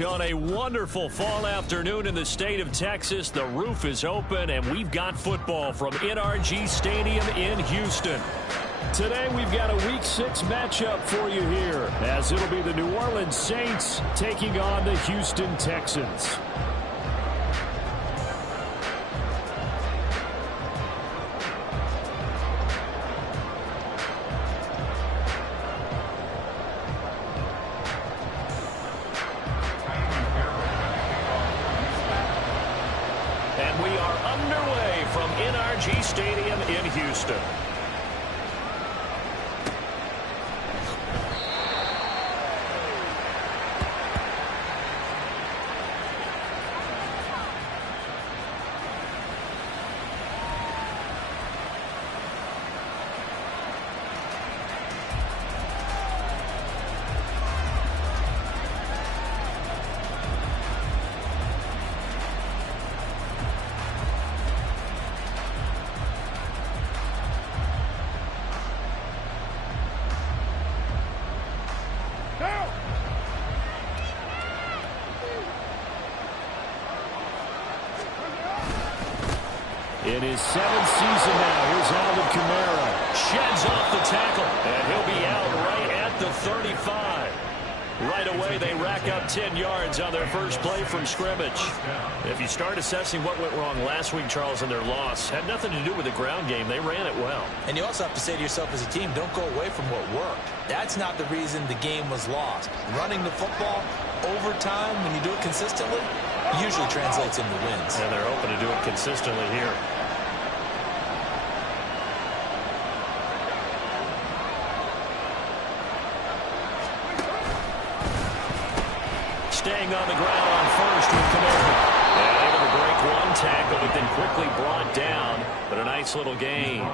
On a wonderful fall afternoon in the state of Texas, the roof is open, and we've got football from NRG Stadium in Houston. Today, we've got a Week 6 matchup for you here, as it'll be the New Orleans Saints taking on the Houston Texans. And we are underway from NRG Stadium in Houston. In his 7th season now, here's Alvin Kamara. Sheds off the tackle, and he'll be out right at the 35. Right away, they rack up 10 yards on their first play from scrimmage. If you start assessing what went wrong last week, Charles, in their loss, had nothing to do with the ground game. They ran it well. And you also have to say to yourself as a team, don't go away from what worked. That's not the reason the game was lost. Running the football over time, when you do it consistently, usually translates into wins. And they're hoping to do it consistently here. Staying on the ground on first with Kamara. And able to break one tackle, but then quickly brought down. But a nice little gain.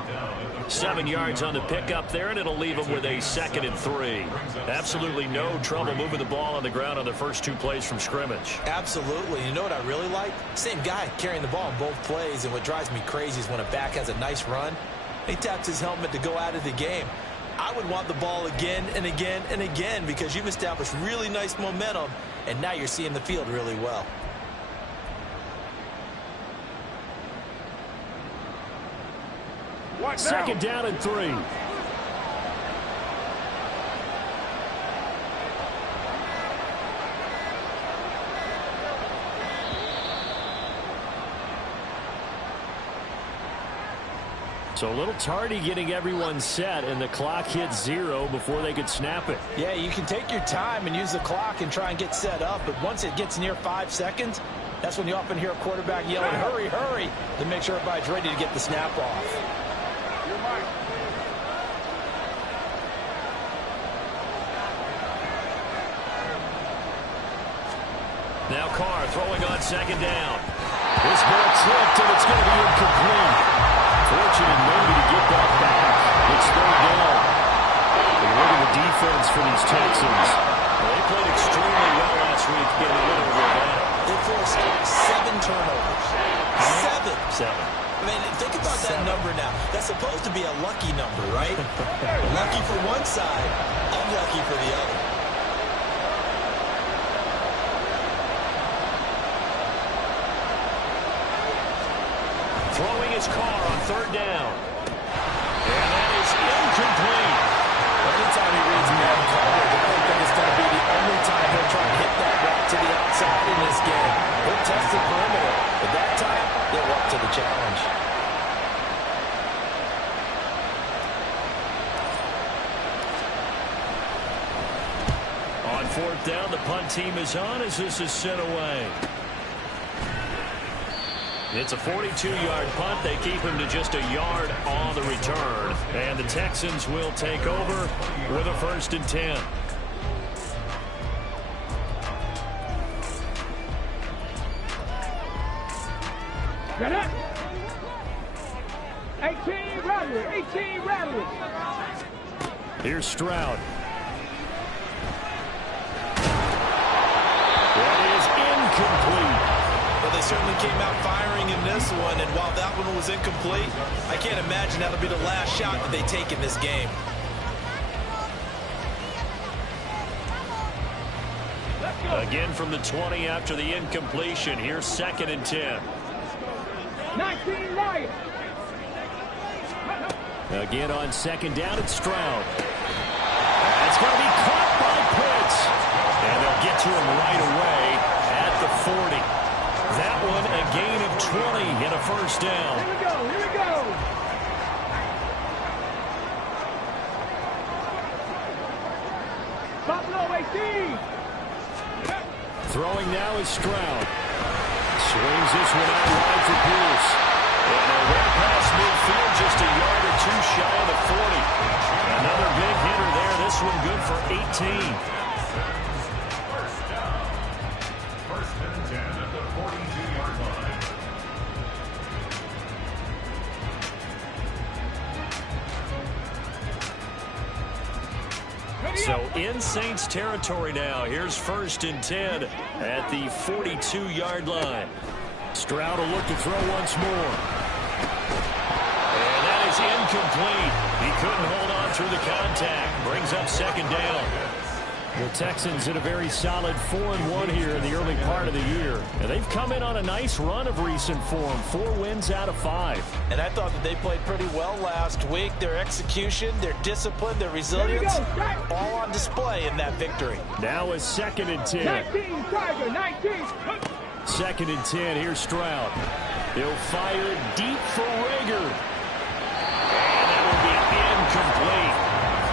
7 yards on the pickup there, and it'll leave them with a 2nd and 3. Absolutely no trouble moving the ball on the ground on the first 2 plays from scrimmage. Absolutely. You know what I really like? Same guy carrying the ball in both plays, and what drives me crazy is when a back has a nice run, he taps his helmet to go out of the game. I would want the ball again and again and again because you've established really nice momentum, and now you're seeing the field really well. Second down and 3. So a little tardy getting everyone set, and the clock hit 0 before they could snap it. Yeah, you can take your time and use the clock and try and get set up, but once it gets near 5 seconds, that's when you often hear a quarterback yelling, hurry, hurry, to make sure everybody's ready to get the snap off. Now Carr throwing on 2nd down. This ball tipped, and it's going to be incomplete. Fortunate maybe to get that back. It's 3rd down. And look at the defense for these Texans. Well, they played extremely well last week, getting a little over that. They forced 7 turnovers. 7. I mean, think about that number now. That's supposed to be a lucky number, right? Lucky for one side, unlucky for the other. Throwing his Carr on 3rd down. And that is incomplete. Anytime he reads man coverage, I think that is going to be the only time he'll try to hit that route to the outside in this game. He'll test the perimeter, but that time, they're up to the challenge. On 4th down, the punt team is on as this is sent away. It's a 42-yard punt. They keep him to just a yard on the return. And the Texans will take over with a 1st and 10. Get it. 18 Rattlers. 18 Rattlers. Here's Stroud. That is incomplete. Well, they certainly came out firing in this one, and while that one was incomplete, I can't imagine that'll be the last shot that they take in this game. Again from the 20 after the incompletion. Here's 2nd and 10. 19 Lions. Again on 2nd down, it's Stroud. That's going to be caught by Pitts. And they'll get to him right away at the 40. That one a gain of 20 and a 1st down. Here we go, here we go. Buffalo 18. Throwing now is Stroud. Swings this one out wide for Pierce. And a way past midfield, just a yard or 2 shy of the 40. Another big hitter there. This one good for 18. First and 10 at the 42-yard line. So in Saints territory now. Here's 1st and 10 at the 42-yard line. Stroud will look to throw once more. And that is incomplete. He couldn't hold on through the contact. Brings up 2nd down. The Texans in a very solid 4-1 here in the early part of the year. And they've come in on a nice run of recent form. 4 wins out of 5. And I thought that they played pretty well last week. Their execution, their discipline, their resilience, all on display in that victory. Now is 2nd and 10. 19 Tiger, 19. 2nd and 10. Here's Stroud. He'll fire deep for Rager. And that will be incomplete.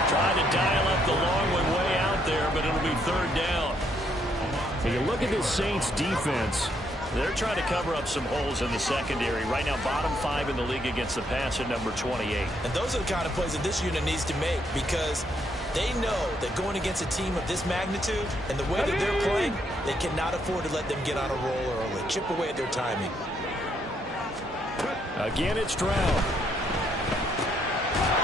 Tried to dial up the long one way out there, but it'll be 3rd down. And you look at this Saints defense. They're trying to cover up some holes in the secondary. Right now, bottom 5 in the league against the pass at number 28. And those are the kind of plays that this unit needs to make, because they know that going against a team of this magnitude and the way that they're playing, they cannot afford to let them get on a roll early. Chip away at their timing. Again, it's Stroud.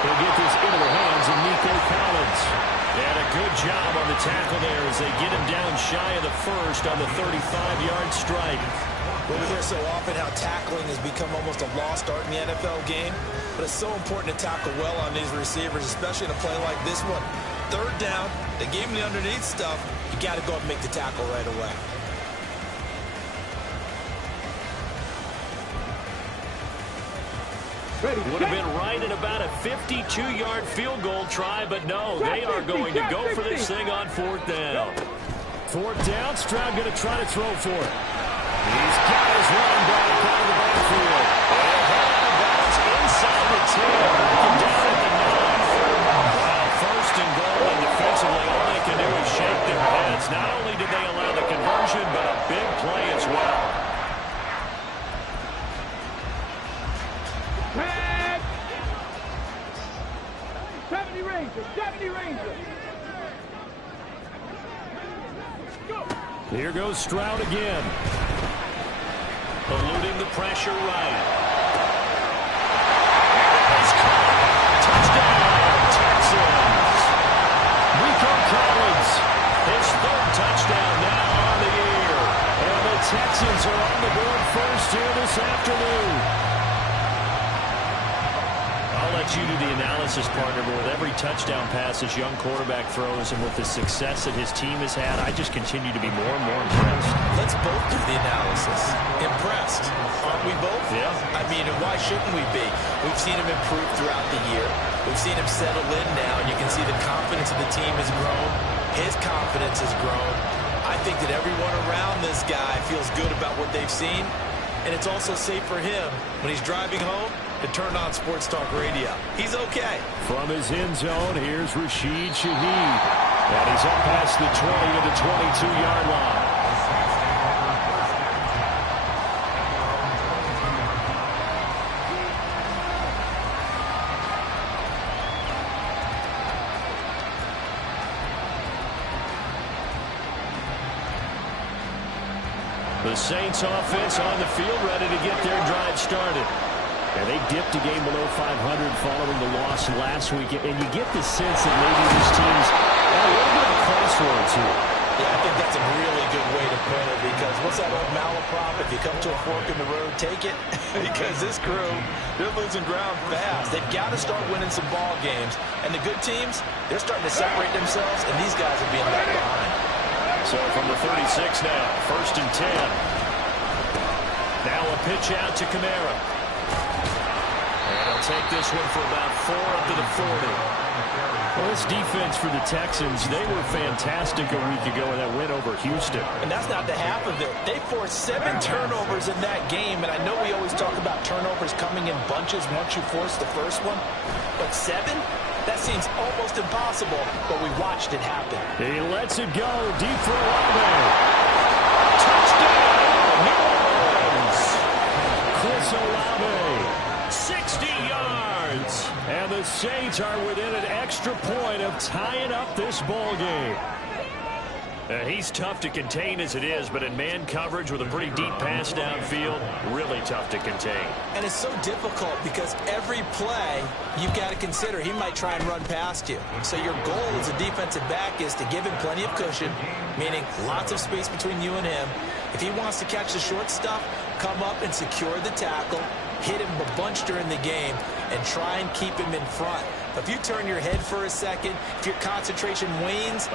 He'll get this into the hands of Nico Collins. And a good job on the tackle there as they get him down shy of the 1st on the 35-yard strike. Well, we hear so often how tackling has become almost a lost art in the NFL game, but it's so important to tackle well on these receivers, especially in a play like this one. 3rd down, they gave him the underneath stuff. You got to go and make the tackle right away. Would have been right at about a 52-yard field goal try, but no, they are going to go for this thing on 4th down. 4th down, Stroud going to try to throw for it. He's got his running back out of the backfield. And out of bounds inside the 10, and down at the 9. Wow, 1st and goal, and defensively all they can do is shake their heads. Not only did they allow the conversion, but a big play as well. 70 Rangers, 70 Rangers. Go. Here goes Stroud again. Eluding the pressure right. It's caught. Touchdown, Texans. Nico Collins, his 3rd touchdown now on the year. And the Texans are on the board first here this afternoon. I'll let you do the analysis, partner, but with every touchdown pass this young quarterback throws and with the success that his team has had, I just continue to be more and more impressed. Let's both do the analysis. Impressed. Aren't we both? Yeah. I mean, and why shouldn't we be? We've seen him improve throughout the year. We've seen him settle in now, and you can see the confidence of the team has grown. His confidence has grown. I think that everyone around this guy feels good about what they've seen, and it's also safe for him when he's driving home to turn on Sports Talk Radio. He's okay. From his end zone, here's Rashid Shaheed. And he's up past the 20 to the 22-yard line. The Saints offense on the field ready to get their drive started. And they dipped a game below 500 following the loss last week. And you get the sense that maybe these teams are a little bit of a crossroads here. Yeah, I think that's a really good way to put it, because what's that old malaprop? If you come to a fork in the road, take it. Because this crew, they're losing ground fast. They've got to start winning some ball games. And the good teams, they're starting to separate themselves, and these guys are being left behind. So from the 36 now, 1st and 10. Now a pitch out to Kamara. And he'll take this one for about 4 up to the 40. Well, this defense for the Texans, they were fantastic a week ago in that win over Houston. And that's not the half of it. They forced 7 turnovers in that game, and I know we always talk about turnovers coming in bunches once you force the first one, but 7? That seems almost impossible, but we watched it happen. He lets it go deep for Olave. Touchdown, New Orleans. Chris Olave, 60 yards. And the Saints are within an extra point of tying up this ball game. He's tough to contain as it is, but in man coverage with a pretty deep pass downfield, really tough to contain. And it's so difficult because every play you've got to consider he might try and run past you. So your goal as a defensive back is to give him plenty of cushion, meaning lots of space between you and him. If he wants to catch the short stuff, come up and secure the tackle, hit him a bunch during the game, and try and keep him in front. If you turn your head for a second, if your concentration wanes,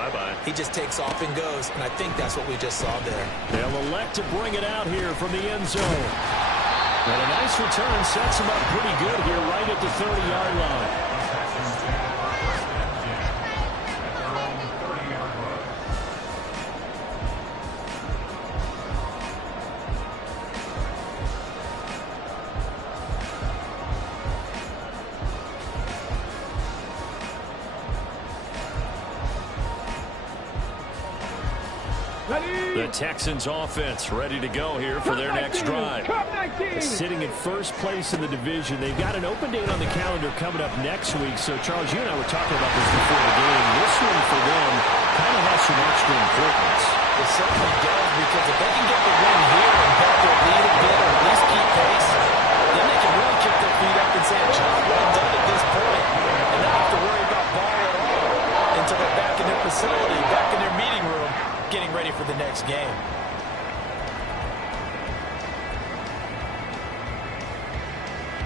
he just takes off and goes. And I think that's what we just saw there. They'll elect to bring it out here from the end zone. And a nice return sets him up pretty good here right at the 30-yard line. The Texans offense ready to go here for their next drive. Sitting in first place in the division. They've got an open date on the calendar coming up next week. So, Charles, you and I were talking about this before the game. This one for them kind of has some extra importance. It certainly does, because if they can get the win here and help their lead a bit or at least keep pace, then they can really kick their feet up and say, job well done at this point, and not have to worry about ball at all until they're back in their facility, back in their meeting room, getting ready for the next game.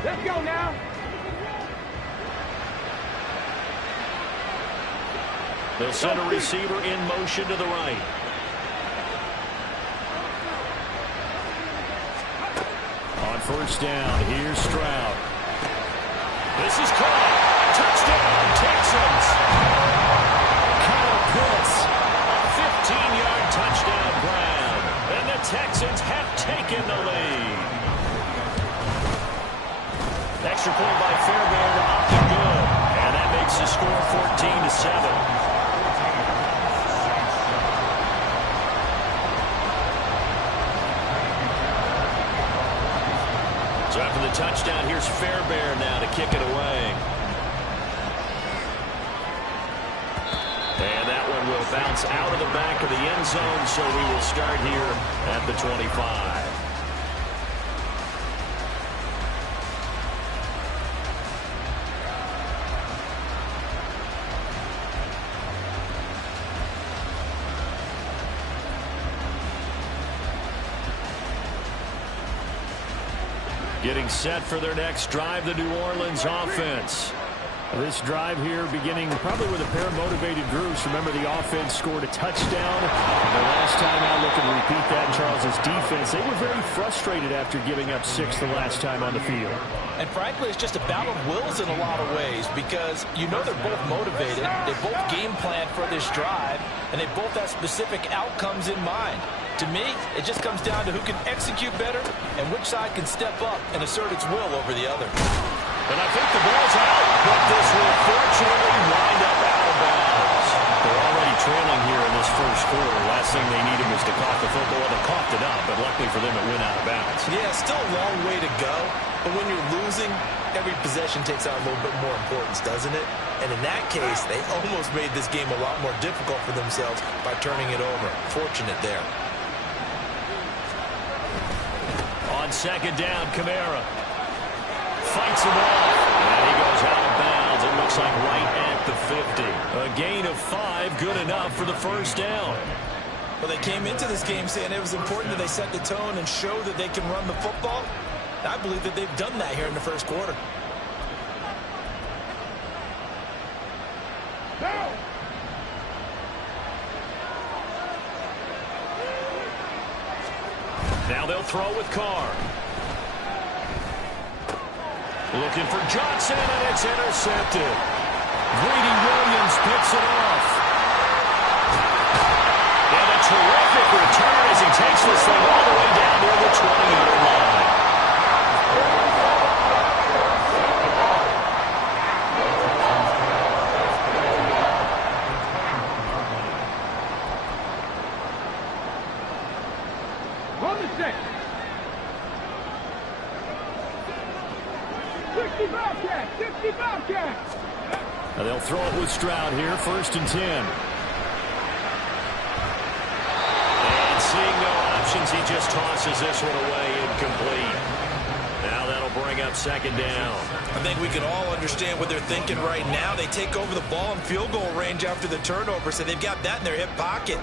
Let's go now. They'll send a receiver in motion to the right. On first down, here's Stroud. This is caught. Touchdown, Texans. Kyle Pitts, a 15-yard touchdown grab. And the Texans have taken the lead. Extra point by Fairbairn, up and good. And that makes the score 14-7. So after the touchdown, here's Fairbairn now to kick it away. And that one will bounce out of the back of the end zone, so we will start here at the 25. Getting set for their next drive, the New Orleans offense. This drive here beginning probably with a pair of motivated groups. Remember, the offense scored a touchdown. The last time out, looking to repeat that, Charles's defense, they were very frustrated after giving up 6 the last time on the field. And frankly, it's just a battle of wills in a lot of ways, because you know they're both motivated. They both game plan for this drive, and they both have specific outcomes in mind. To me, it just comes down to who can execute better and which side can step up and assert its will over the other. And I think the ball's out, but this will fortunately wind up out of bounds. They're already trailing here in this first quarter. Last thing they needed was to cough the football. They coughed it up, but luckily for them, it went out of bounds. Yeah, still a long way to go, but when you're losing, every possession takes on a little bit more importance, doesn't it? And in that case, they almost made this game a lot more difficult for themselves by turning it over. Fortunate there. On second down, Kamara fights him off, and he goes out of bounds. It looks like right at the 50. A gain of 5, good enough for the first down. Well, they came into this game saying it was important that they set the tone and show that they can run the football. I believe that they've done that here in the first quarter. Now they'll throw with Carr. Looking for Johnson, and it's intercepted. Greedy Williams picks it off. And a terrific return as he takes this thing all the way down near the 20-yard line. On the set. 60 Bobcats, 60 Bobcats. Now they'll throw it with Stroud here, 1st and 10. And seeing no options, he just tosses this one away, incomplete. Now that'll bring up 2nd down. I think we can all understand what they're thinking right now. They take over the ball in field goal range after the turnover, so they've got that in their hip pocket.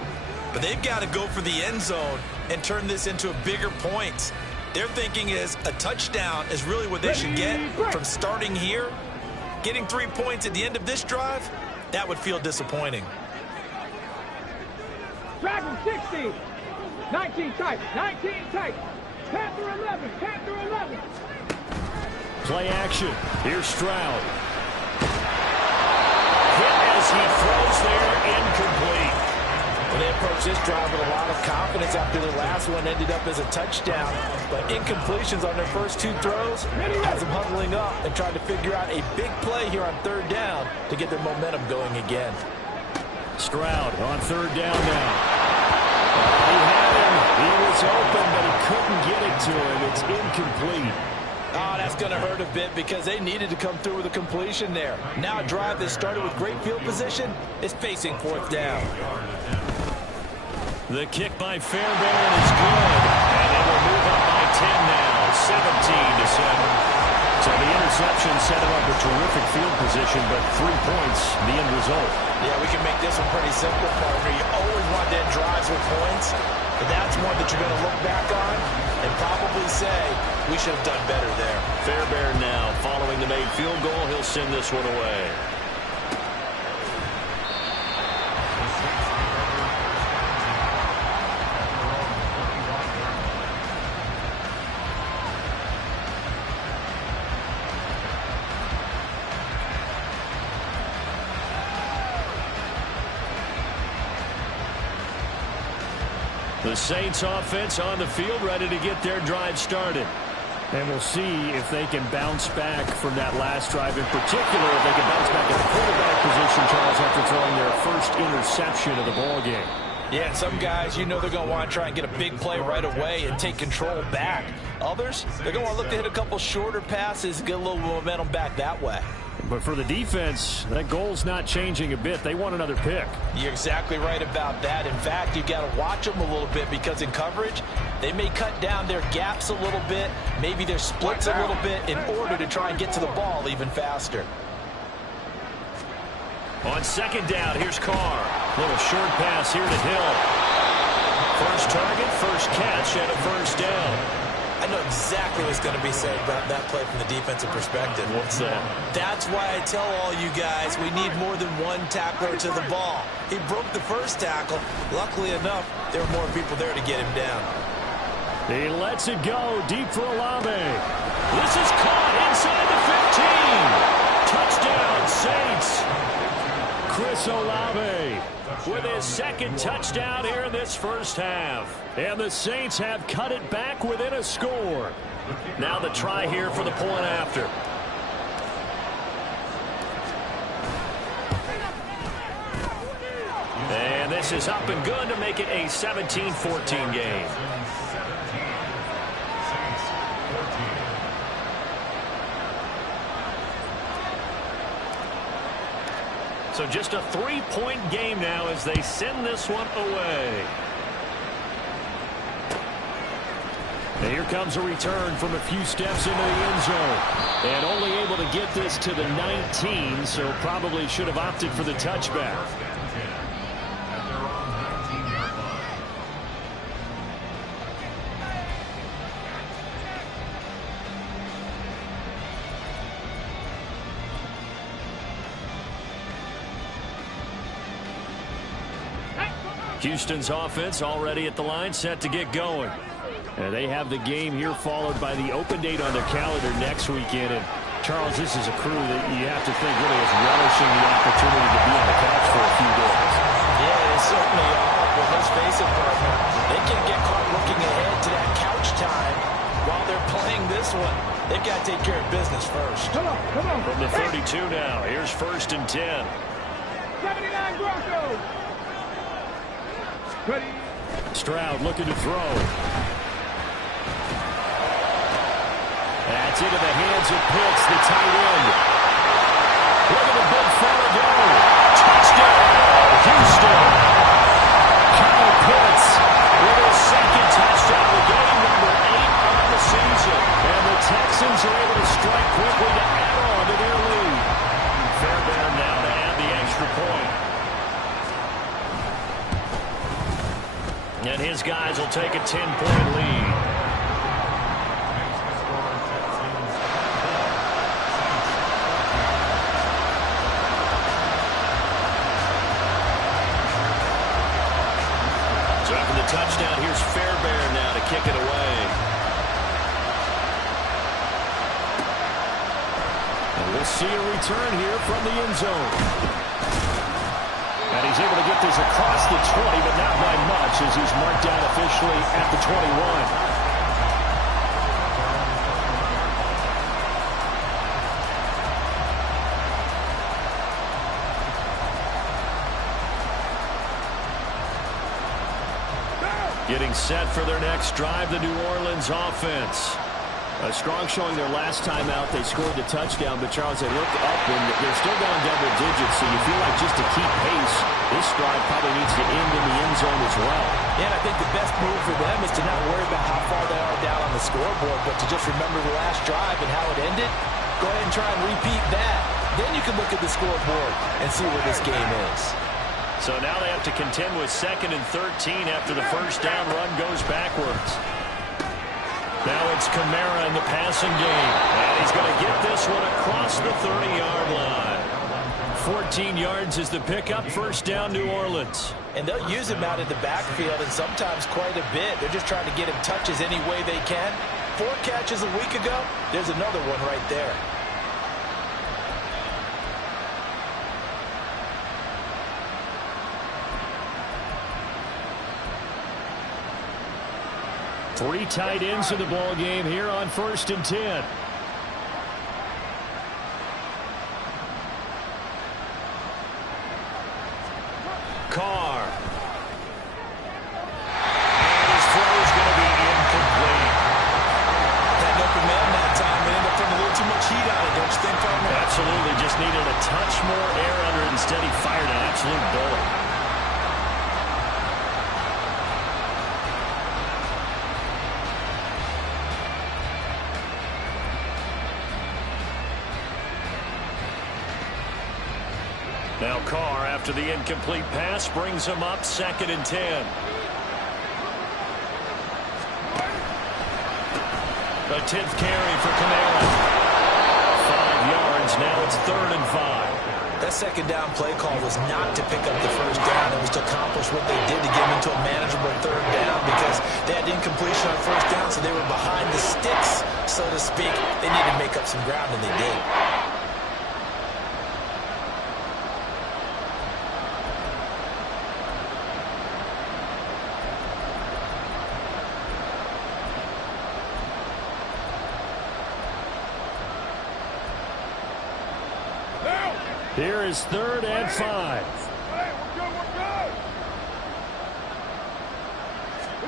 But they've got to go for the end zone and turn this into a bigger points. Their thinking is a touchdown is really what they should get from starting here. Getting 3 points at the end of this drive, that would feel disappointing. Dragon 60. 19 tight, 19 tight. Panther 11, Panther 11. Play action. Here's Stroud. Hit as he throws there, incomplete. Well, they approached this drive with a lot of confidence after their last one ended up as a touchdown. But incompletions on their first 2 throws has them huddling up and trying to figure out a big play here on 3rd down to get their momentum going again. Stroud on 3rd down now. He had him. He was open, but he couldn't get it to him. It's incomplete. Oh, that's going to hurt a bit because they needed to come through with a completion there. Now a drive that started with great field position is facing 4th down. The kick by Fairbairn is good. And they will move up by 10 now, 17-7. So the interception set him up with terrific field position, but 3 points, the end result. Yeah, we can make this one pretty simple, partner. You always want to end drives with points, but that's one that you're going to look back on and probably say, we should have done better there. Fairbairn now, following the made field goal, he'll send this one away. The Saints offense on the field, ready to get their drive started. And we'll see if they can bounce back from that last drive. In particular, if they can bounce back at the quarterback position, Charles, after throwing their first interception of the ballgame. Yeah, some guys, you know they're going to want to try and get a big play right away and take control back. Others, they're going to want to look to hit a couple shorter passes, get a little momentum back that way. But for the defense, that goal's not changing a bit. They want another pick. You're exactly right about that. In fact, you've got to watch them a little bit because in coverage, they may cut down their gaps a little bit, maybe their splits a little bit in order to try and get to the ball even faster. On 2nd down, here's Carr. Little short pass here to Hill. First target, first catch, and a 1st down. I know exactly what's going to be said about that play from the defensive perspective. What's that? That's why I tell all you guys we need more than one tackler to the ball. He broke the first tackle. Luckily enough, there were more people there to get him down. He lets it go deep for Olave. This is caught inside the 15. Touchdown, Saints. Chris Olave with his 2nd touchdown here in this first half. And the Saints have cut it back within a score. Now the try here for the point after. And this is up and good to make it a 17-14 game. So just a 3-point game now as they send this one away. And here comes a return from a few steps into the end zone. And only able to get this to the 19, so probably should have opted for the touchback. Houston's offense already at the line, set to get going. And they have the game here followed by the open date on their calendar next weekend. And Charles, this is a crew that you have to think really is relishing the opportunity to be on the couch for a few days. Yeah, they certainly are. But let's face it, partner, they can get caught looking ahead to that couch time while they're playing this one. They've got to take care of business first. Come on, come on. From the 32 now, here's 1st and 10. 79 Broncos. Ready. Stroud looking to throw. That's into the hands of Pitts, the tight end. Look at the big fella go. Touchdown, Houston. Kyle Pitts with his 2nd touchdown of the game, number 8 on the season. And the Texans are able to strike quickly to add on to their lead. Fairbairn now to add the extra point. And his guys will take a 10-point lead. So after the touchdown, here's Fairbairn now to kick it away. And we'll see a return here from the end zone. And he's able to get this across the 20, but not by much as he's marked down officially at the 21. Getting set for their next drive, the New Orleans offense. A strong showing their last time out. They scored the touchdown, but Charles, they look up and they're still down double digits, so you feel like just to keep pace, this drive probably needs to end in the end zone as well. Yeah, and I think the best move for them is to not worry about how far they are down on the scoreboard, but to just remember the last drive and how it ended. Go ahead and try and repeat that. Then you can look at the scoreboard and see where this game is. So now they have to contend with 2nd and 13 after the first down run goes backwards. Now it's Kamara in the passing game. And he's going to get this one across the 30-yard line. 14 yards is the pickup. First down, New Orleans. And they'll use him out in the backfield and sometimes quite a bit. They're just trying to get him touches any way they can. 4 catches a week ago. There's another one right there. Three tight ends in the ball game here on 1st and 10. Carr. And his throw is going to be incomplete. That open man that time ended up putting a little too much heat on it, don't you think, partner? Absolutely. Just needed a touch more air under it. Instead, he fired an absolute bullet. Now Carr, after the incomplete pass, brings him up 2nd and 10. A 10th carry for Kamara. 5 yards. Now it's 3rd and 5. That second down play call was not to pick up the first down. It was to accomplish what they did to get them into a manageable 3rd down because they had incompletion on first down, so they were behind the sticks, so to speak. They needed to make up some ground, and they did. Here is 3rd and 5. Hey, we're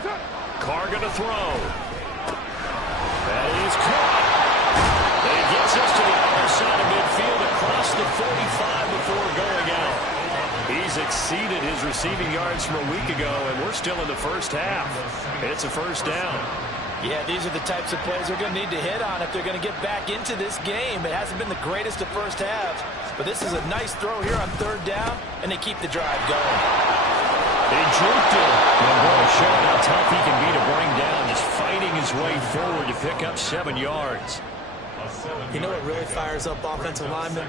good. Carr going to throw. That is caught. And he gets us to the other side of midfield across the 45 before going out. He's exceeded his receiving yards from a week ago, and we're still in the first half. It's a first down. Yeah, these are the types of plays they're going to need to hit on if they're going to get back into this game. It hasn't been the greatest of first halves, but this is a nice throw here on 3rd down, and they keep the drive going. They juked him. And boy, showing how tough he can be to bring down, just fighting his way forward to pick up 7 yards. You know what really fires up offensive linemen?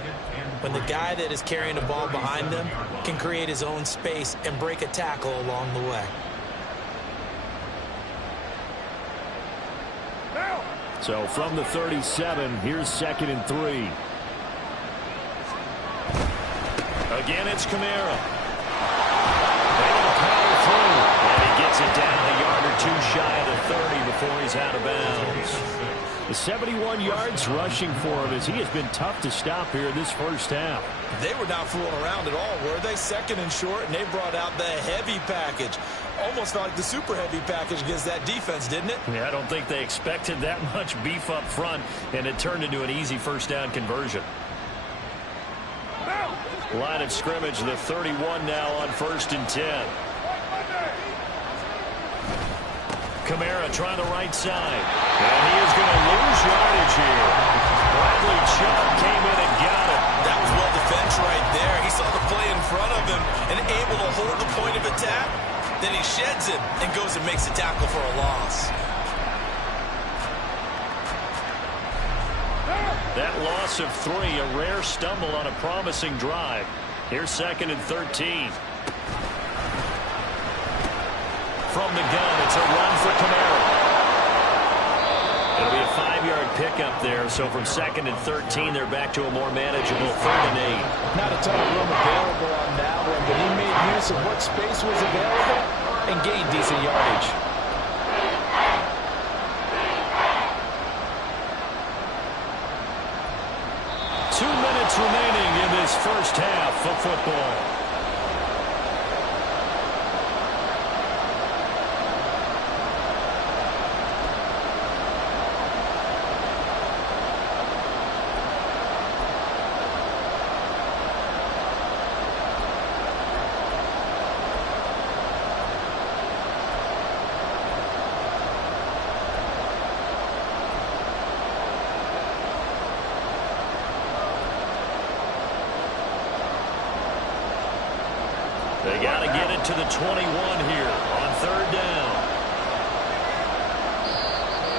When the guy that is carrying the ball behind them can create his own space and break a tackle along the way. So from the 37, here's 2nd and 3. Again, it's Kamara. They don't power through. And he gets it down a yard or two shy of the 30 before he's out of bounds. The 71 yards rushing for him as he has been tough to stop here in this first half. They were not fooling around at all, were they? 2nd and short, and they brought out the heavy package. Almost felt like the super heavy package against that defense, didn't it? Yeah, I don't think they expected that much beef up front, and it turned into an easy first down conversion. Line of scrimmage, the 31 now on 1st and 10. Kamara trying the right side. And he is going to lose yardage here. Bradley Chubb came in and got it. That was well defense right there. He saw the play in front of him and able to hold the point of attack. Then he sheds it and goes and makes a tackle for a loss. That loss of 3, a rare stumble on a promising drive. Here's 2nd and 13. From the gun, it's a run for Kamara. It'll be a 5-yard pickup there, so from 2nd and 13, they're back to a more manageable 3rd and 8. Not a ton of room available on that one, but he made use of what space was available and gained decent yardage. Remaining in this first half of football. They got to get it to the 21 here on 3rd down.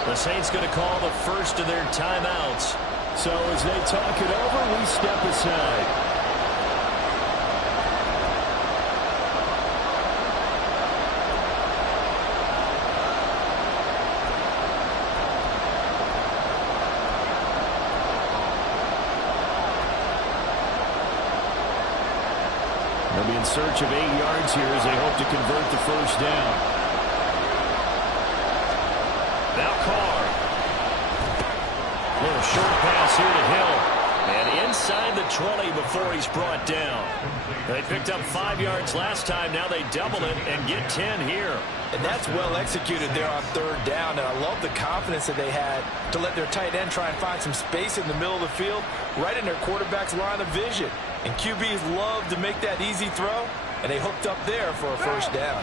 The Saints going to call the first of their timeouts. So as they talk it over, we step aside. They'll be in search of 8 yards here as they hope to convert the first down. Now Carr. Little short pass here to Hill. And inside the 20 before he's brought down. They picked up 5 yards last time. Now they double it and get 10 here. And that's well executed there on 3rd down. And I love the confidence that they had to let their tight end try and find some space in the middle of the field, right in their quarterback's line of vision. And QBs love to make that easy throw, and they hooked up there for a first down.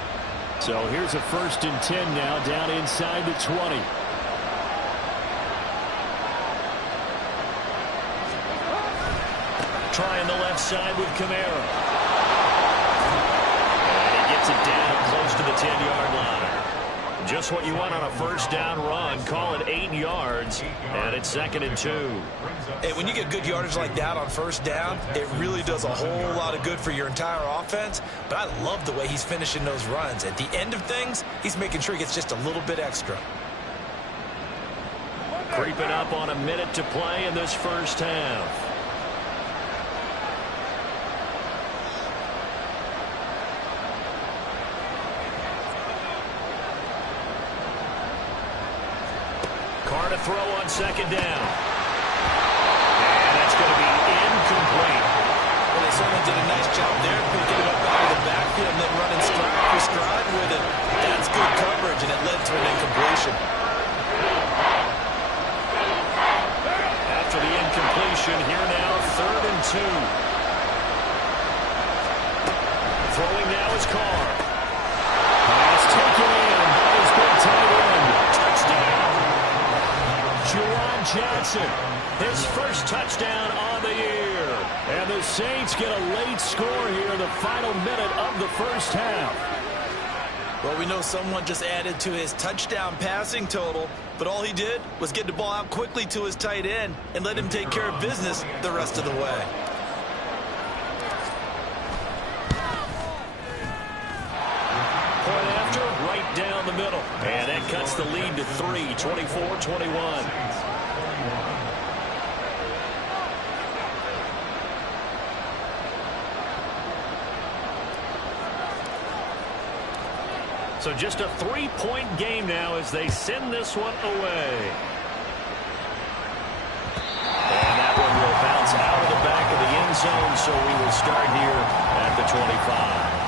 So here's a 1st and 10 now, down inside the 20. Trying the left side with Kamara. And he gets it down close to the 10-yard line. Just what you want on a first down run. Call it 8 yards, and it's 2nd and 2. Hey, when you get good yardage like that on first down, it really does a whole lot of good for your entire offense. But I love the way he's finishing those runs. At the end of things, he's making sure he gets just a little bit extra. Creeping up on a minute to play in this first half. Carr to throw on 2nd down. And that's going to be incomplete. Well, they certainly did a nice job there, picking it up out of the backfield and then running stride for stride with it. That's good coverage, and it led to an incompletion. After the incompletion, here now, 3rd and 2. Throwing now is Carr. Pass taken in by his big tight end. Touchdown. Juwan Johnson, his first touchdown on the year. And the Saints get a late score here in the final minute of the first half. Well, we know someone just added to his touchdown passing total, but all he did was get the ball out quickly to his tight end and let him take care of business the rest of the way. Point after, right down the middle. And that cuts the lead to 3, 24-21. So just a 3-point game now as they send this one away. And that one will bounce out of the back of the end zone, so we will start here at the 25.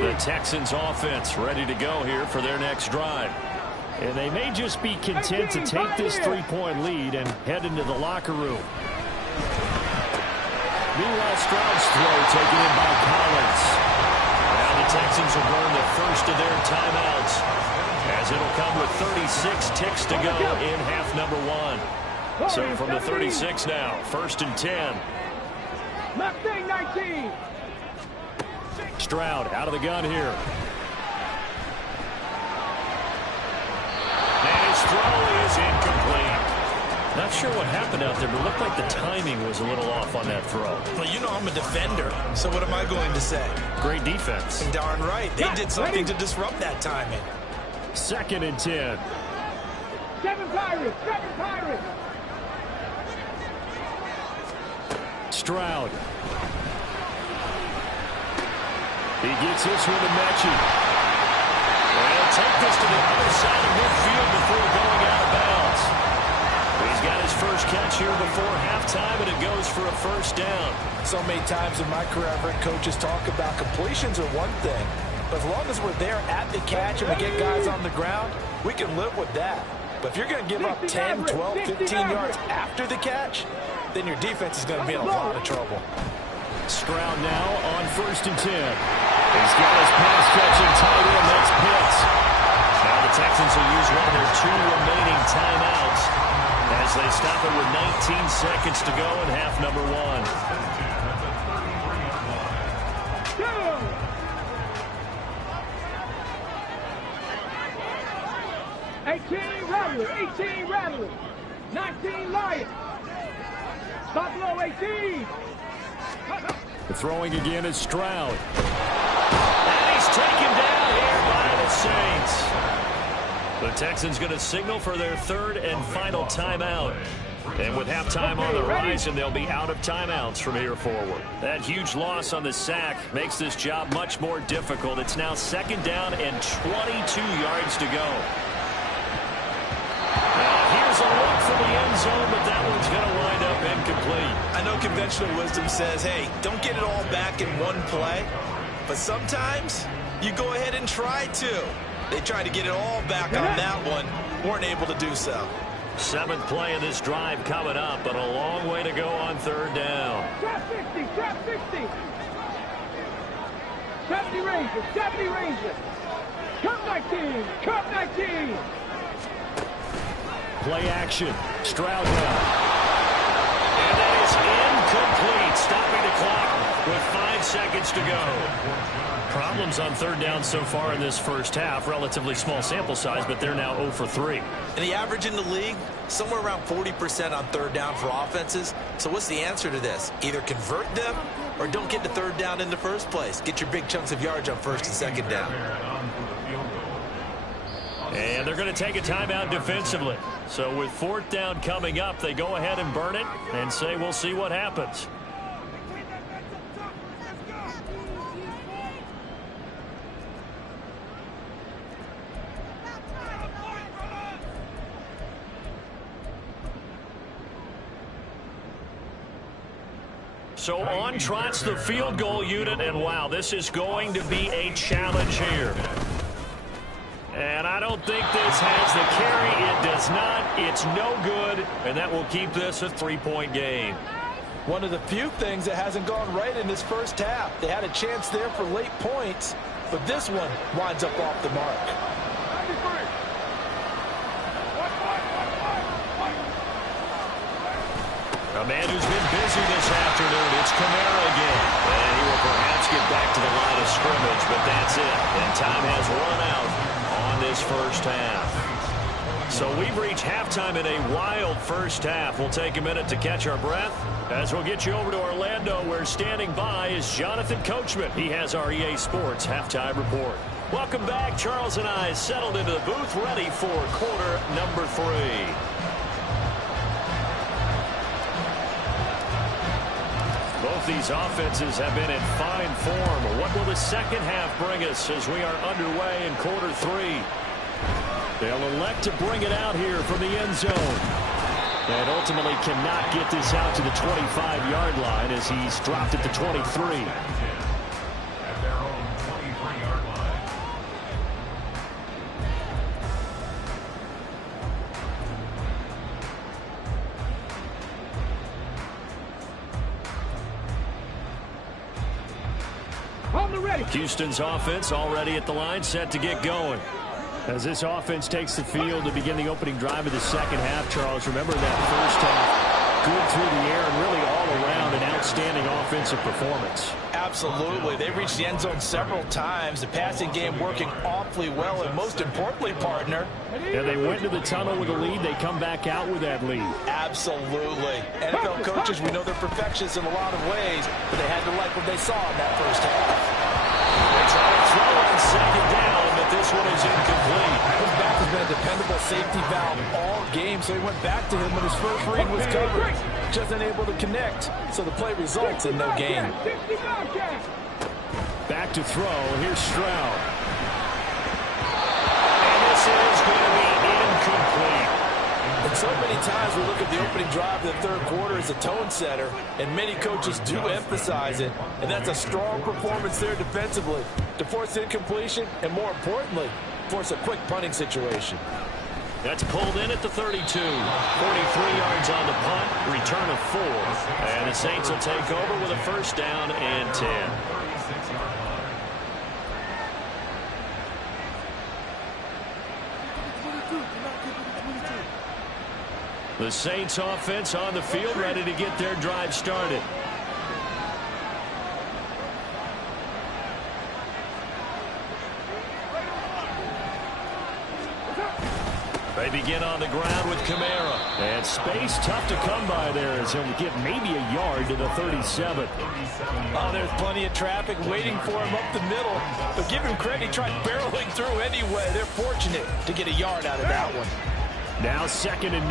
The Texans offense ready to go here for their next drive. And they may just be content to take this 3-point lead and head into the locker room. Meanwhile, Stroud's throw taken in by Collins. Now the Texans will burn the first of their timeouts, as it'll come with 36 ticks to go in half number 1. So from the 36 now, 1st and 10. Mustang 19. Stroud out of the gun here. And his throw is incomplete. Not sure what happened out there, but it looked like the timing was a little off on that throw. Well, you know I'm a defender, so what am I going to say? Great defense. Darn right. They did something to disrupt that timing. 2nd and 10. 7 Pirates. 7 Pirates. Stroud. He gets this one to Mechie. They'll take this to the other side of midfield before going out of bounds. He's got his first catch here before halftime, and it goes for a first down. So many times in my career, I've heard coaches talk about completions are one thing, but as long as we're there at the catch and we get guys on the ground, we can live with that. But if you're going to give up 10, 12, 15 yards after the catch, then your defense is going to be in a lot of trouble. Stroud now on 1st and 10. He's got his pass-catching tight end. That's Pitts. Now the Texans will use one of their 2 remaining timeouts as they stop it with 19 seconds to go in half number 1. 18 Rattlers. 18 Rattlers. 19 Lions. Buffalo 18. The throwing again is Stroud. And he's taken down here by the Saints. The Texans going to signal for their 3rd and final timeout. And with halftime on the horizon, they'll be out of timeouts from here forward. That huge loss on the sack makes this job much more difficult. It's now 2nd down and 22 yards to go. Here's a look for the end zone, but that one's going to wind up incomplete. I know conventional wisdom says, hey, don't get it all back in one play. But sometimes you go ahead and try to. They tried to get it all back on that one. Weren't able to do so. 7th play of this drive coming up, but a long way to go on 3rd down. Trap 60. Trap 60. 70 Rangers. 70 Rangers. Cup 19. Cup 19. Play action. Stroud now. And that is incomplete. Stopping the clock with 5 seconds to go. Problems on 3rd down so far in this first half. Relatively small sample size, but they're now 0 for 3. And the average in the league, somewhere around 40% on 3rd down for offenses. So what's the answer to this? Either convert them or don't get to 3rd down in the first place. Get your big chunks of yards on 1st and 2nd down. And they're going to take a timeout defensively. So with 4th down coming up, they go ahead and burn it and say we'll see what happens. So on trots the field goal unit, and wow, this is going to be a challenge here. And I don't think this has the carry. It does not. It's no good, and that will keep this a 3-point game. One of the few things that hasn't gone right in this first half. They had a chance there for late points, but this one winds up off the mark. A man who's been busy this afternoon, it's Kamara again. And he will perhaps get back to the line of scrimmage, but that's it. And time has run out on this first half. So we've reached halftime in a wild first half. We'll take a minute to catch our breath as we'll get you over to Orlando, where standing by is Jonathan Coachman. He has our EA Sports halftime report. Welcome back. Charles and I settled into the booth, ready for quarter number 3. Both these offenses have been in fine form. What will the second half bring us as we are underway in quarter 3? They'll elect to bring it out here from the end zone. And ultimately cannot get this out to the 25-yard line as he's dropped at the 23. At their own 23-yard line. On the ready. Houston's offense already at the line, set to get going. As this offense takes the field to begin the opening drive of the second half, Charles, remember that first half, good through the air and really all around an outstanding offensive performance. Absolutely. They reached the end zone several times. The passing game working awfully well, and most importantly, partner. Yeah, they went to the tunnel with a lead. They come back out with that lead. Absolutely. NFL coaches, we know they're perfectionists in a lot of ways, but they had to like what they saw in that first half. They try to throw on second down, but this one is incomplete. His back has been a dependable safety valve all game, so he went back to him when his first read was covered. Just unable to connect, so the play results in no gain. Back to throw. Here's Stroud. And this is going to be incomplete. And so many times we look at the opening drive of the third quarter as a tone setter, and many coaches do emphasize it, and that's a strong performance there defensively to force incompletion and, more importantly, force a quick punting situation. That's pulled in at the 32. 43 yards on the punt, return of 4. And the Saints will take over with a first down and 10. 36-yard line. The Saints offense on the field, ready to get their drive started. They begin on the ground with Kamara. And space tough to come by there as he'll get maybe a yard to the 37. Oh, there's plenty of traffic waiting for him up the middle, but give him credit, he tried barreling through anyway. They're fortunate to get a yard out of that one. Now 2nd and 9.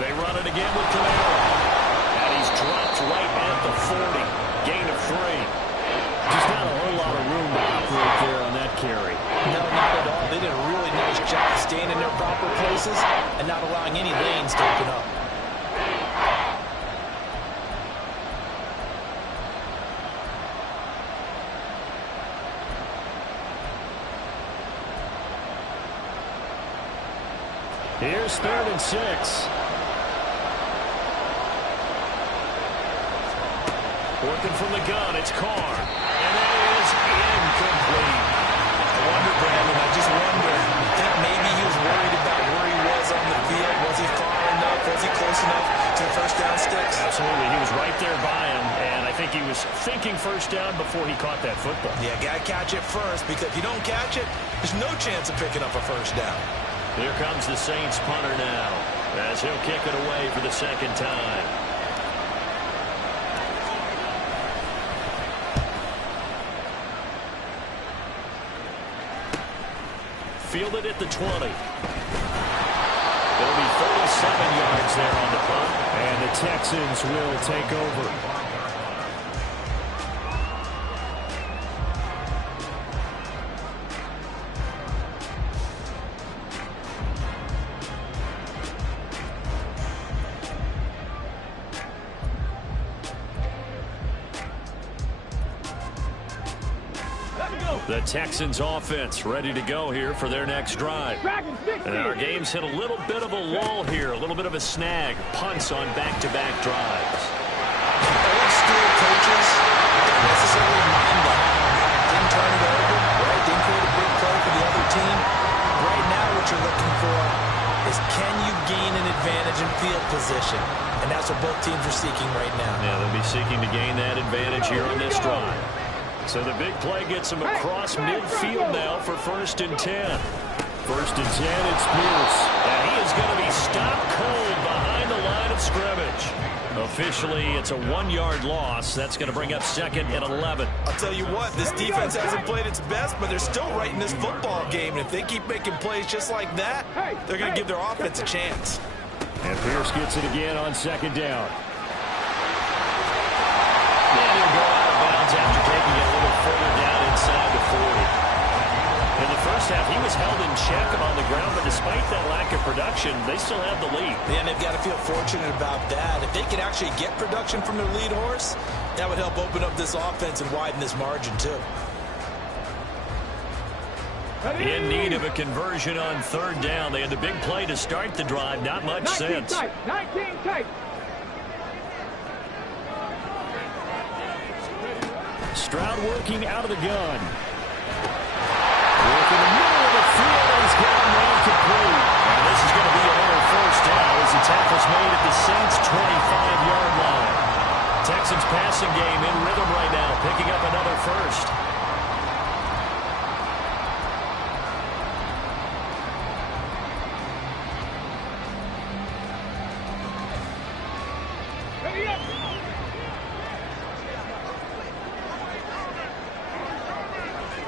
They run it again with Kamara. And he's dropped right at the 40. Gain of 3. Just not a whole lot of room to operate there on that carry. No, not at all. They did a really nice job staying in their proper places and not allowing any lanes to open up. Here's 3rd and 6. Working from the gun, it's Carr. And that is incomplete. I wonder, Brandon, I just wonder, I think maybe he was worried about where he was on the field. Was he far enough? Was he close enough to the first down sticks? Absolutely. He was right there by him, and I think he was thinking first down before he caught that football. Yeah, got to catch it first, because if you don't catch it, there's no chance of picking up a first down. Here comes the Saints punter now, as he'll kick it away for the second time. Fielded at the 20. It'll be 37 yards there on the punt. And the Texans will take over. The Texans offense ready to go here for their next drive. And our game's hit a little bit of a lull here, a little bit of a snag. Punts on back-to-back drives. Old school coaches don't necessarily mind that. Didn't turn it over, right? Didn't create a big play for the other team. Right now what you're looking for is, can you gain an advantage in field position? And that's what both teams are seeking right now. Yeah, they'll be seeking to gain that advantage here on this drive. So the big play gets him across midfield now for 1st and 10. 1st and 10, it's Pierce. And he is going to be stopped cold behind the line of scrimmage. Officially, it's a 1-yard loss. That's going to bring up 2nd and 11. I'll tell you what, this defense hasn't played its best, but they're still right in this football game. And if they keep making plays just like that, they're going to give their offense a chance. And Pierce gets it again on 2nd down. And he'll go out of bounds after taking it a little further down inside the 40. In the first half, he was held in check on the ground, but despite that lack of production, they still have the lead. And they've got to feel fortunate about that. If they can actually get production from their lead horse, that would help open up this offense and widen this margin, too. In need of a conversion on 3rd down. They had the big play to start the drive. Not much 19 sense. tight, 19 tight. Stroud working out of the gun. Working in the middle of the field. He's got him ran complete. And this is going to be another 1st down as the tackle's made at the Saints' 25-yard line. Texans passing game in rhythm right now, picking up another 1st.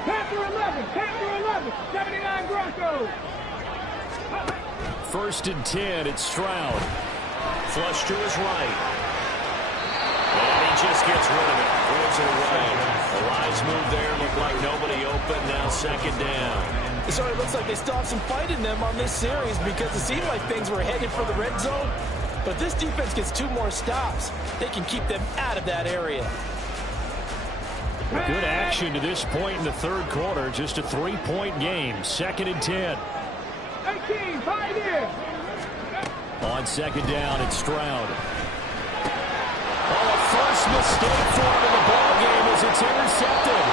Panther 11, 79 Broncos. 1st and 10, it's Stroud. Flush to his right. And he just gets rid of it. Throws it away. A wise move there. Looked like nobody open. Now 2nd down. So it looks like they still have some fight in them on this series because it seemed like things were headed for the red zone. But this defense gets 2 more stops. They can keep them out of that area. Good action to this point in the 3rd quarter. Just a 3-point game. 2nd and 10. 18, Pioneer. On 2nd down, it's Stroud. Oh, a first mistake for him in the ball game as it's intercepted.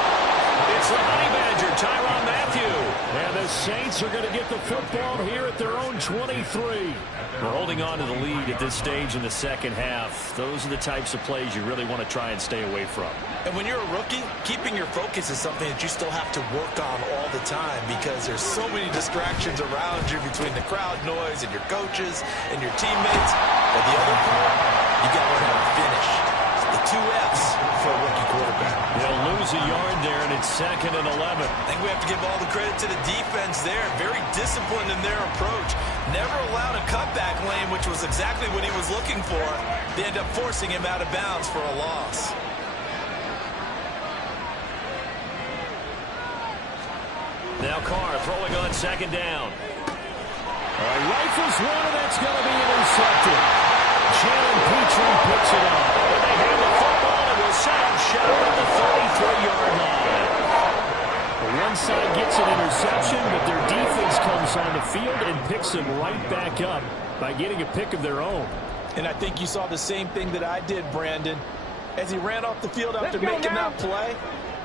It's the Honey Badger, Tyrann Mathieu. And the Saints are going to get the football here at their own 23. We're holding on to the lead at this stage in the 2nd half. Those are the types of plays you really want to try and stay away from. And when you're a rookie, keeping your focus is something that you still have to work on all the time because there's so many distractions around you between the crowd noise and your coaches and your teammates. But the other part, you got to learn how to finish. The 2 F's for a rookie quarterback. They'll lose a yard there, and it's 2nd and 11. I think we have to give all the credit to the defense there. Very disciplined in their approach. Never allowed a cutback lane, which was exactly what he was looking for. They end up forcing him out of bounds for a loss. Now Carr throwing on 2nd down. Rifles one, and that's going to be intercepted. Jalen Petrie picks it up. And they hand the football, and will set up shop at the 33-yard line. One side gets an interception, but their defense comes on the field and picks them right back up by getting a pick of their own. And I think you saw the same thing that I did, Brandon. As he ran off the field after making that play,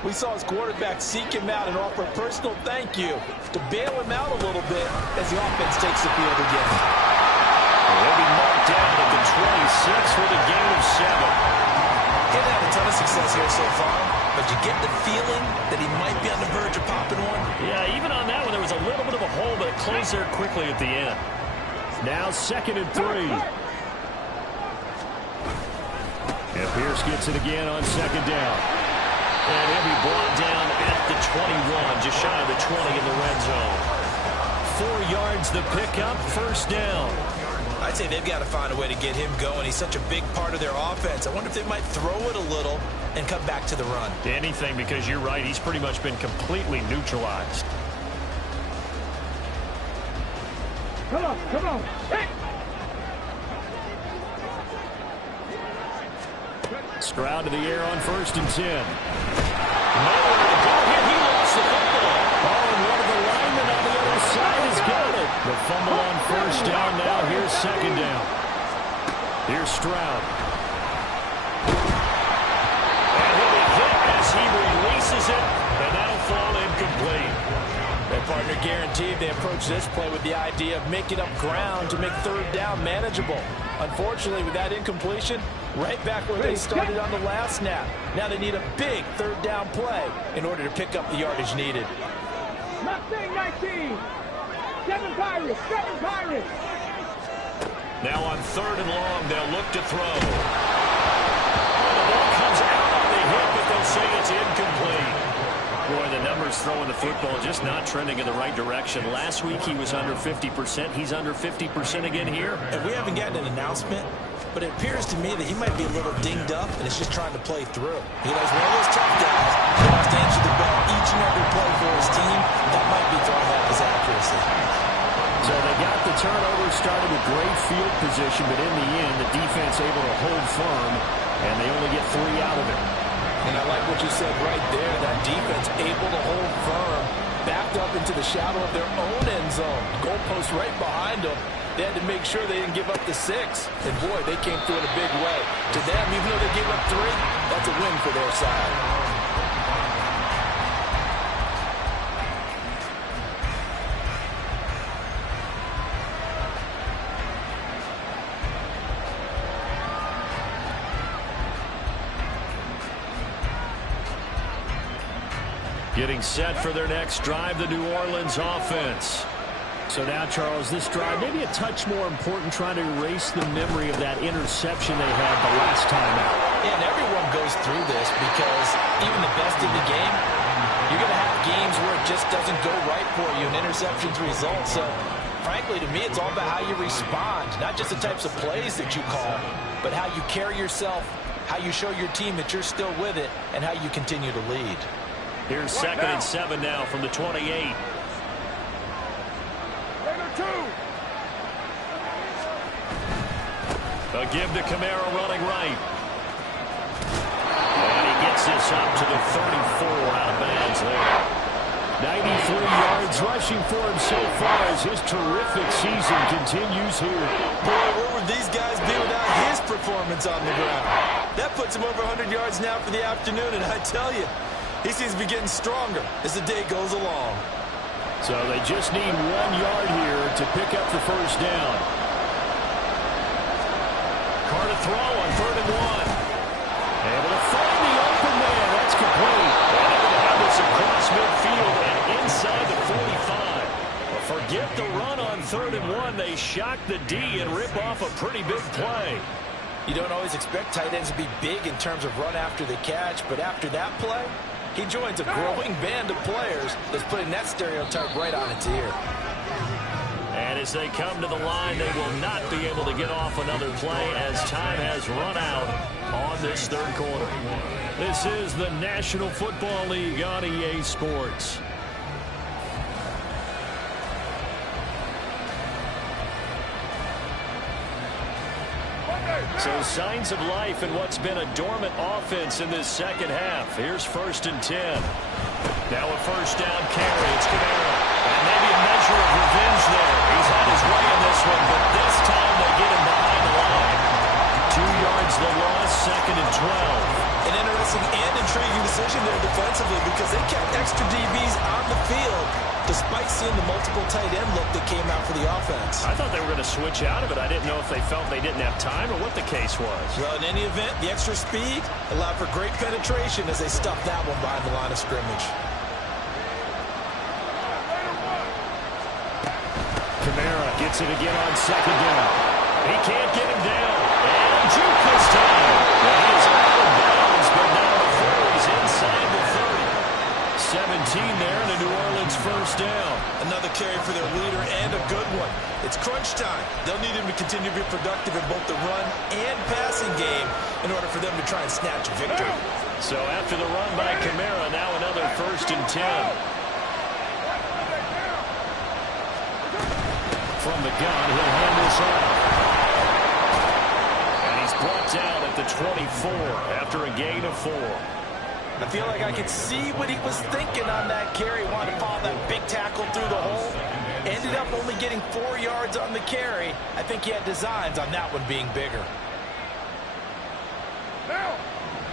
we saw his quarterback seek him out and offer a personal thank you to bail him out a little bit as the offense takes the field again. They'll be marked down at the 26 with a gain of 7. He hasn't had a ton of success here so far, but you get the feeling that he might be on the verge of popping one. Yeah, even on that one, there was a little bit of a hole, but it closed there quickly at the end. Now 2nd and 3. And Pierce gets it again on 2nd down. And he'll be brought down at the 21, just shy of the 20 in the red zone. 4 yards the pickup, 1st down. I'd say they've got to find a way to get him going. He's such a big part of their offense. I wonder if they might throw it a little and come back to the run. Anything, because you're right, he's pretty much been completely neutralized. Come on. Hey. Stroud to the air on 1st and 10. Nowhere to go here. He lost the football. Oh, and one of the linemen on the other side has got it. The fumble on 1st down. Now here's 2nd down. Here's Stroud. And he'll be hit as he releases it, and that'll fall incomplete. Their partner guaranteed they approach this play with the idea of making up ground to make 3rd down manageable. Unfortunately, with that incompletion, right back where they started on the last snap. Now they need a big 3rd down play in order to pick up the yardage needed. Mustang 19. 7 Pirates. Now on 3rd and long, they'll look to throw. Oh, the ball comes out on the hit, but they'll say it's incomplete. Boy, the numbers throwing the football just not trending in the right direction. Last week he was under 50%. He's under 50% again here. And we haven't gotten an announcement, but it appears to me that he might be a little dinged up and is just trying to play through. He's one of those tough guys who wants to answer the bell each and every play for his team. That might be throwing off his accuracy. So they got the turnover, started with great field position, but in the end, the defense able to hold firm, and they only get 3 out of it. And I like what you said right there. That defense able to hold firm, backed up into the shadow of their own end zone. Goalpost right behind them. They had to make sure they didn't give up the 6. And boy, they came through in a big way. To them, even though they gave up 3, that's a win for their side. Getting set for their next drive, the New Orleans offense. So now, Charles, this drive maybe a touch more important, trying to erase the memory of that interception they had the last time out. And everyone goes through this because even the best in the game, you're going to have games where it just doesn't go right for you and interceptions result. So, frankly, to me, it's all about how you respond, not just the types of plays that you call, but how you carry yourself, how you show your team that you're still with it, and how you continue to lead. Here's 2nd and 7 now from the 28. A give to Kamara running right. And he gets this up to the 34 out of bounds there. 93 yards rushing for him so far as his terrific season continues here. Boy, where would these guys be without his performance on the ground? That puts him over 100 yards now for the afternoon, and I tell you, he seems to be getting stronger as the day goes along. So they just need 1 yard here to pick up the first down. Carr to throw on 3rd and 1. Able to find the open man. That's complete. And able to have this across midfield and inside the 45. But forget the run on 3rd and 1. They shock the D and rip off a pretty big play. You don't always expect tight ends to be big in terms of run after the catch, but after that play, he joins a growing band of players that's putting that stereotype right on its ear. And as they come to the line, they will not be able to get off another play as time has run out on this 3rd quarter. This is the National Football League on EA Sports. So signs of life in what's been a dormant offense in this 2nd half. Here's 1st and 10. Now a 1st down carry. It's Kamara. And maybe a measure of revenge there. He's had his way in this one, but this time they get him behind the line. 2 yards the loss, 2nd and 12. An interesting and intriguing decision there defensively because they kept extra DBs on the field despite seeing the multiple tight end look that came out for the offense. I thought they were going to switch out of it. I didn't know if they felt they didn't have time or what the case was. Well, in any event, the extra speed allowed for great penetration as they stuffed that one behind the line of scrimmage. Kamara gets it again on 2nd down. He can't get him down. And juke this time. Well, he is out of bounds, but now the 4's inside the 30. 17 there and a New Orleans 1st down. Another carry for their leader and a good one. It's crunch time. They'll need him to continue to be productive in both the run and passing game in order for them to try and snatch a victory. So after the run by Kamara, now another 1st and 10. From the gun, he'll hand this off. And he's brought down at the 24 after a gain of 4. I feel like I could see what he was thinking on that carry. Wanted to follow that big tackle through the hole. Ended up only getting 4 yards on the carry. I think he had designs on that one being bigger.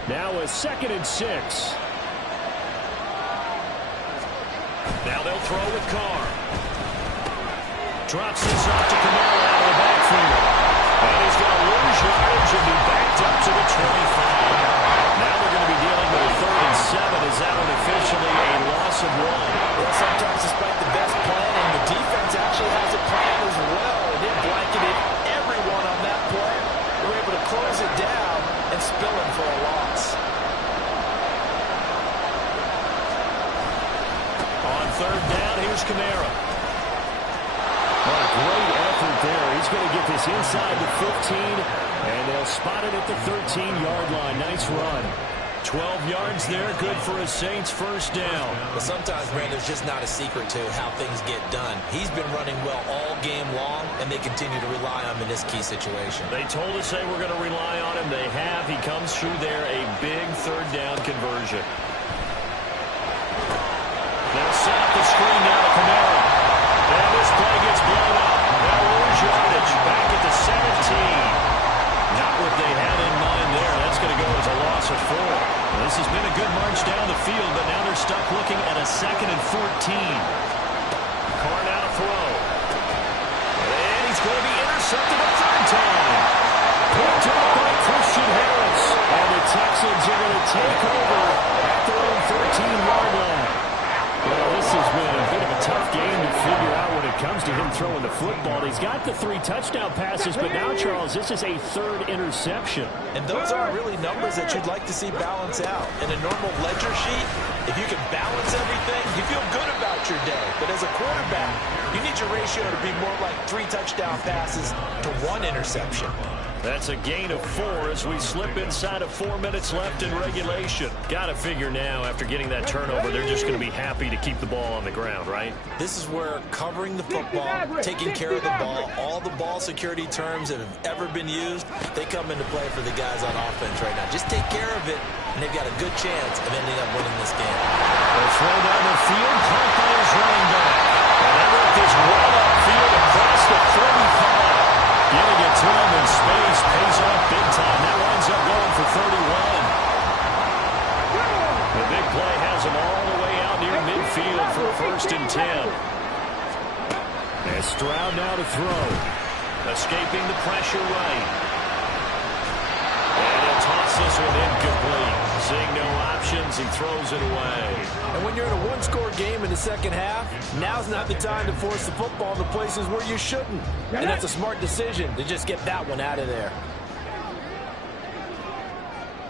Now a 2nd and 6. Now they'll throw with Carr. Drops this off to Kamara out of the backfield. And he's going to lose yardage and be backed up to the 25. Now they're going to be dealing with a 3rd and 7. Is that one officially a loss of 1? Well, sometimes despite the best planning, the defense actually has a plan as well. And it blanketed everyone on third down. Here's Kamara. What a great effort there. He's going to get this inside the 15, and they'll spot it at the 13-yard line. Nice run. 12 yards there, good for a Saints first down. But sometimes, Brand, there's just not a secret to how things get done. He's been running well all game long, and they continue to rely on him in this key situation. They told us they were going to rely on him. They have. He comes through there, a big third down conversion. They'll set up the screen now to Kamara. And this play gets blown up. They'll lose yardage back at the 17. Not what they had in mind there. That's going to go as a loss of 4. This has been a good march down the field, but now they're stuck looking at a 2nd and 14. Carr now to throw. And he's going to be intercepted a third time. Picked up by Christian Harris. And the Texans are going to take over at their own 13-yard line. Well, this has been a bit of a tough game to figure out when it comes to him throwing the football. He's got the 3 touchdown passes, but now, Charles, this is a 3rd interception. And those aren't really numbers that you'd like to see balance out. In a normal ledger sheet, if you can balance everything, you feel good about your day. But as a quarterback, you need your ratio to be more like 3 touchdown passes to 1 interception. That's a gain of 4 as we slip inside of 4 minutes left in regulation. Got to figure now, after getting that turnover, they're just going to be happy to keep the ball on the ground, right? This is where covering the football, taking care of the ball, all the ball security terms that have ever been used, they come into play for the guys on offense right now. Just take care of it, and they've got a good chance of ending up winning this game. They'll throw down the field, caught by his running back. And they let this well upfield across the 35. Getting it to him in space pays off big time. That winds up going for 31. The big play has him all the way out near midfield for a 1st and 10. And Stroud now to throw. Escaping the pressure right. And he'll toss this one incomplete. Seeing no options, he throws it away. And when you're in a one-score game in the second half, now's not the time to force the football in the places where you shouldn't. And that's a smart decision to just get that one out of there.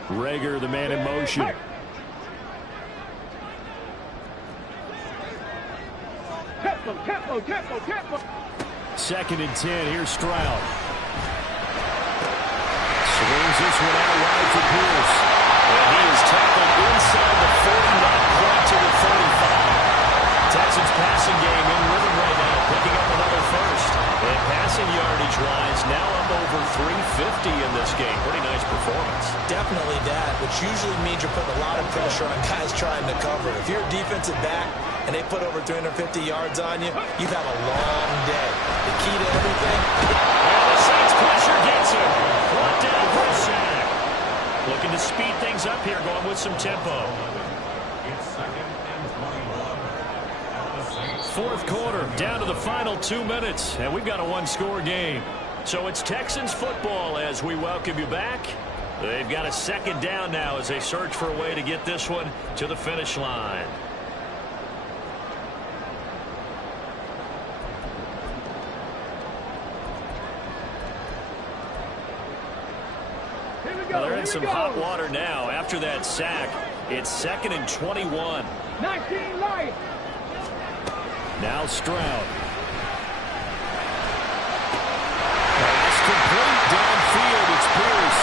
Rager, the man in motion. Tempo. 2nd and 10. Here's Stroud. Swings this one out wide for Pierce. And he is tackled inside the 40, not quite to the 35. Texans passing game in rhythm right now, picking up another 1st. And passing yardage-wise, now up over 350 in this game. Pretty nice performance. Definitely that, which usually means you're putting a lot of pressure on guys trying to cover. If you're a defensive back and they put over 350 yards on you, you've had a long day. The key to everything. And the Saints pressure gets him. Brought down for a sack. Looking to speed things up here, going with some tempo. It's 2nd and 21. And the Saints 4th quarter, down to the final 2 minutes, and we've got a 1-score game. So it's Texans football as we welcome you back. They've got a 2nd down now as they search for a way to get this one to the finish line. Well, they're in some hot water now. After that sack, it's 2nd and 21. 19 light. Now Stroud. Pass complete downfield. It's Pierce.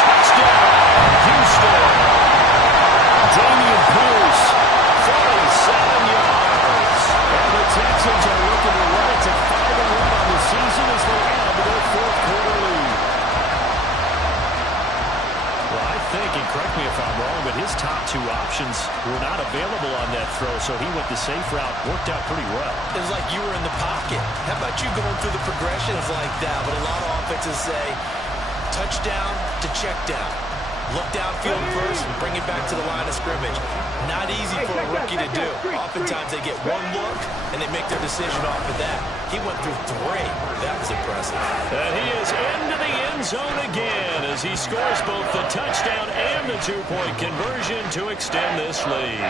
Touchdown, Houston. Damian Pierce, 47 yards. And the Texans are looking to run it to 5-1 on the season as they add to their 4th quarter lead. Well, I think, and correct me if I'm wrong, but his top 2 options were not available on that throw, so he went the safe route. Worked out pretty well. It was like you were in the pocket. How about you going through the progressions like that? But a lot of offenses say touchdown to check down. Look downfield first and bring it back to the line of scrimmage. Not easy for a rookie to do. Oftentimes they get one look and they make their decision off of that. He went through 3. That was impressive. And he is into the end zone again as he scores both the touchdown and the 2-point conversion to extend this lead.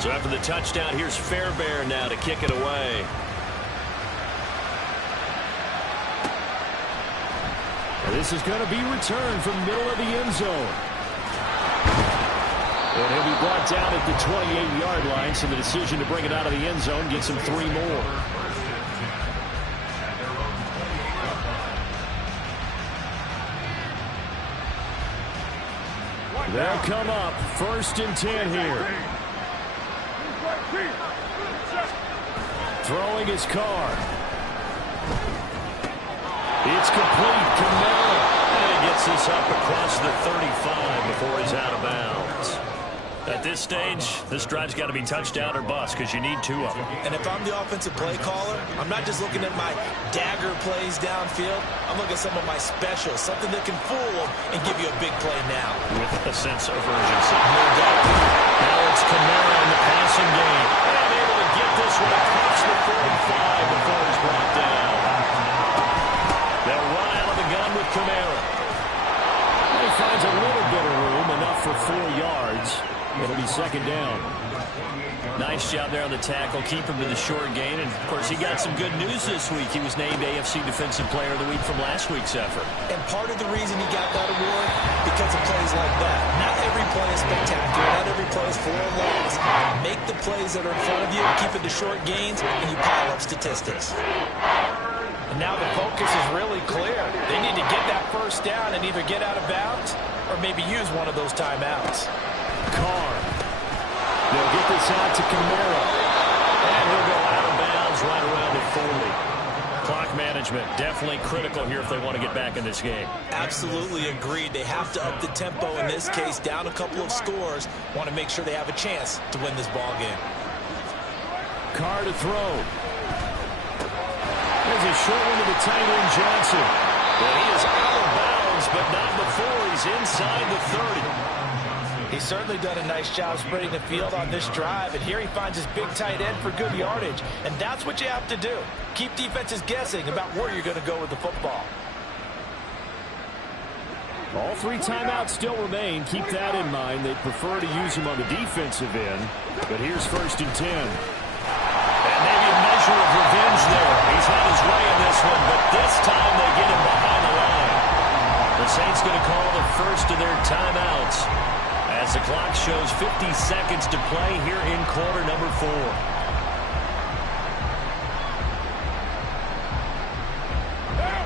So after the touchdown, here's Fairbairn now to kick it away. This is going to be returned from the middle of the end zone. And he'll be brought down at the 28-yard line, so the decision to bring it out of the end zone gets him 3 more. They'll come up 1st and 10 here. Throwing his car. It's complete. Camaro. And he gets this up across the 35 before he's out of bounds. At this stage, this drive's got to be touchdown or bust because you need 2 of them. And if I'm the offensive play caller, I'm not just looking at my dagger plays downfield. I'm looking at some of my specials, something that can fool them and give you a big play now. With a sense of urgency. No doubt. Now it's Camaro in the passing game. And able to get this one across the 45 before he's brought down. They'll run out of the gun with Camaro. He finds a little bit of room, enough for 4 yards. It'll be 2nd down. Nice job there on the tackle. Keep him to the short gain. And, of course, he got some good news this week. He was named AFC Defensive Player of the Week from last week's effort. And part of the reason he got that award, because of plays like that. Not every play is spectacular. Not every play is for a loss. Make the plays that are in front of you, keep it to short gains, and you pile up statistics. And now the focus is really clear. They need to get that 1st down and either get out of bounds or maybe use one of those timeouts. Carr. They'll get this out to Camaro. And he'll go out of bounds right around the 40. Clock management definitely critical here if they want to get back in this game. Absolutely agreed. They have to up the tempo in this case, down a couple of scores. Want to make sure they have a chance to win this ball game. Carr to throw. There's a short one to the tight end, Johnson. Well, he is out of bounds, but not before he's inside the 30. He's certainly done a nice job spreading the field on this drive, and here he finds his big tight end for good yardage. And that's what you have to do. Keep defenses guessing about where you're going to go with the football. All 3 timeouts still remain. Keep that in mind. They'd prefer to use him on the defensive end. But here's 1st and 10. And maybe a measure of revenge there. He's had his way in this one, but this time they get him behind the line. The Saints going to call the first of their timeouts as the clock shows 50 seconds to play here in quarter number 4.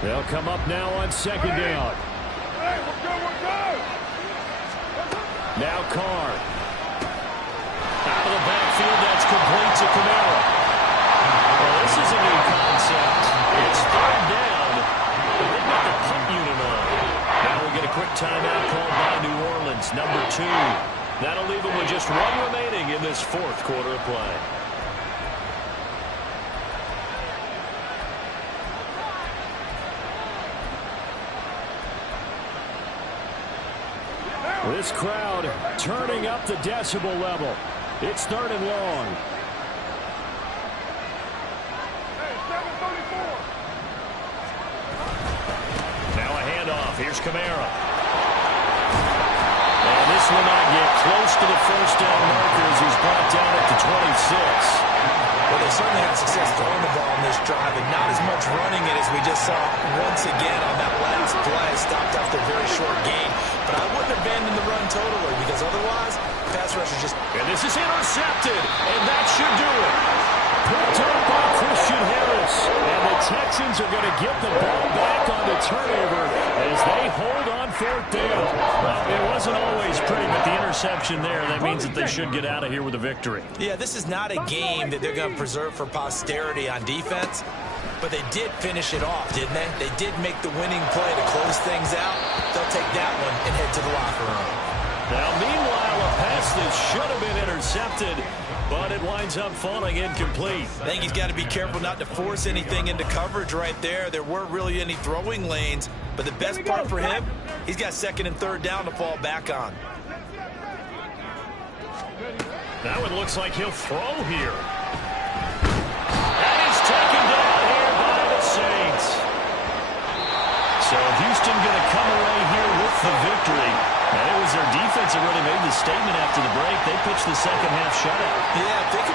They'll come up now on 2nd down. Now Carr. Out of the backfield, that's complete to Camaro. Well, this is a new concept. It's 3rd down, but they've got the punt unit on. Now we get a quick timeout called by New Orleans, number 2. That'll leave them with just 1 remaining in this 4th quarter of play. This crowd turning up the decibel level. It's 3rd and long. Now a handoff. Here's Camaro. And this will not get close to the 1st down marker as he's brought down at the 26. Well, they certainly had success throwing the ball in this drive, and not as much running it as we just saw once again on that last play. Stopped after a very short gain. But I wouldn't abandon the run totally, because otherwise, pass rush is just... And this is intercepted, and that should do it. Picked up by Christian Harris. And the Texans are going to get the ball back on the turnover as they hold on 4th down. Well, it wasn't always pretty, but the interception there, that means that they should get out of here with a victory. Yeah, this is not a game that they're going to preserve for posterity on defense, but they did finish it off, didn't they? They did make the winning play to close things out. They'll take that one and head to the locker room. Now, meanwhile, a pass that should have been intercepted, but it winds up falling incomplete. I think he's got to be careful not to force anything into coverage right there. There weren't really any throwing lanes, but the best part for him, he's got 2nd and 3rd down to fall back on. Now it looks like he'll throw here. And he's taken down here by the Saints. So Houston going to come away here with the victory. And it was their defense that really made the statement after the break. They pitched the second half shutout. Yeah, think